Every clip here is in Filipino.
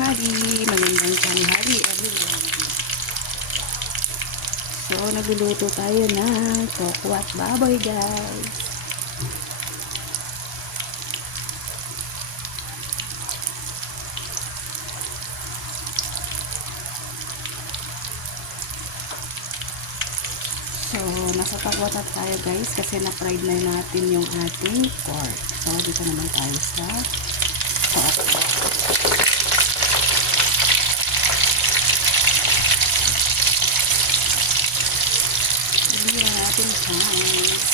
tanghali. Magandang tanghali, everyone. So, nagluluto tayo ng tokwat baboy, guys. So, nasa tokwat tayo, guys, kasi na-fried na natin yung ating pork. So, dito naman tayo sa tokwat. Bigyan natin guys.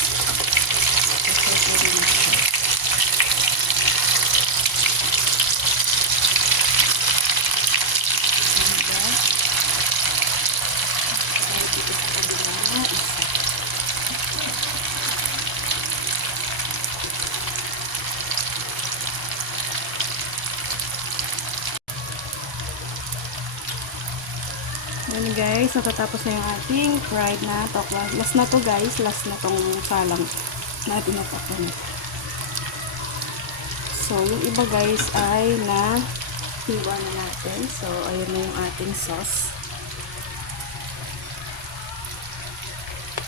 Yan guys, natatapos na yung ating fried na tokwa. Last na to guys, last na tong salang natin na tokwa nito. So, yung iba guys ay na hiwa na natin. So, ayun na yung ating sauce.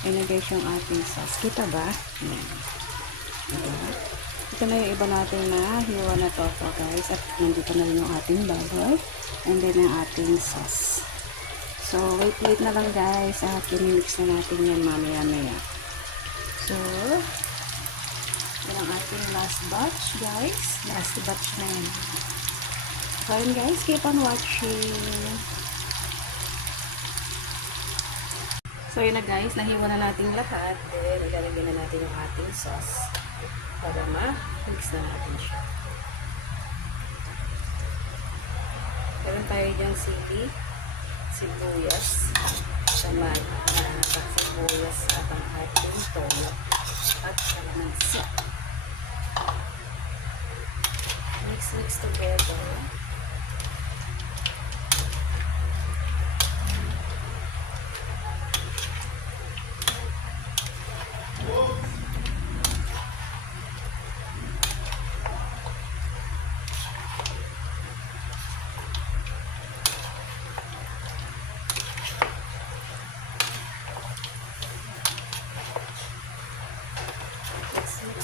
Ayun na guys yung ating sauce. Kita ba? Yan. Diba? Ito na yung iba natin na hiwa na tokwa guys. At nandito na rin yung ating baboy. And then yung ating sauce. So, wait na lang guys. At mix na natin yan mamaya-maya. So, yan ang ating last batch guys. Last batch na yan. So, yun guys. Keep on watching. So, yun na guys. Nahiwa na natin lahat. Then, ilalagyan na natin yung ating sauce. Para ma-mix na natin siya. Meron tayo dyan sibuyas, saman, sibuyas at ang ating toyo at kalamansi. Mix together.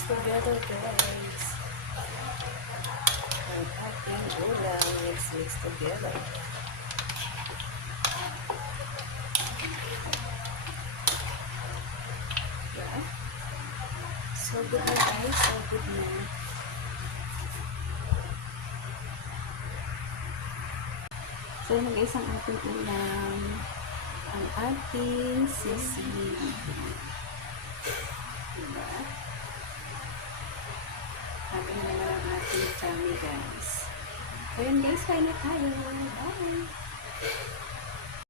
Together guys. Ang ating ulam mix together. Yeah. So good na guys. So good na. So yun guys ang ating ulam. Ang ating sisig. Diba? Happy na naman ang ating family guys. So yun guys, kain na tayo. Bye!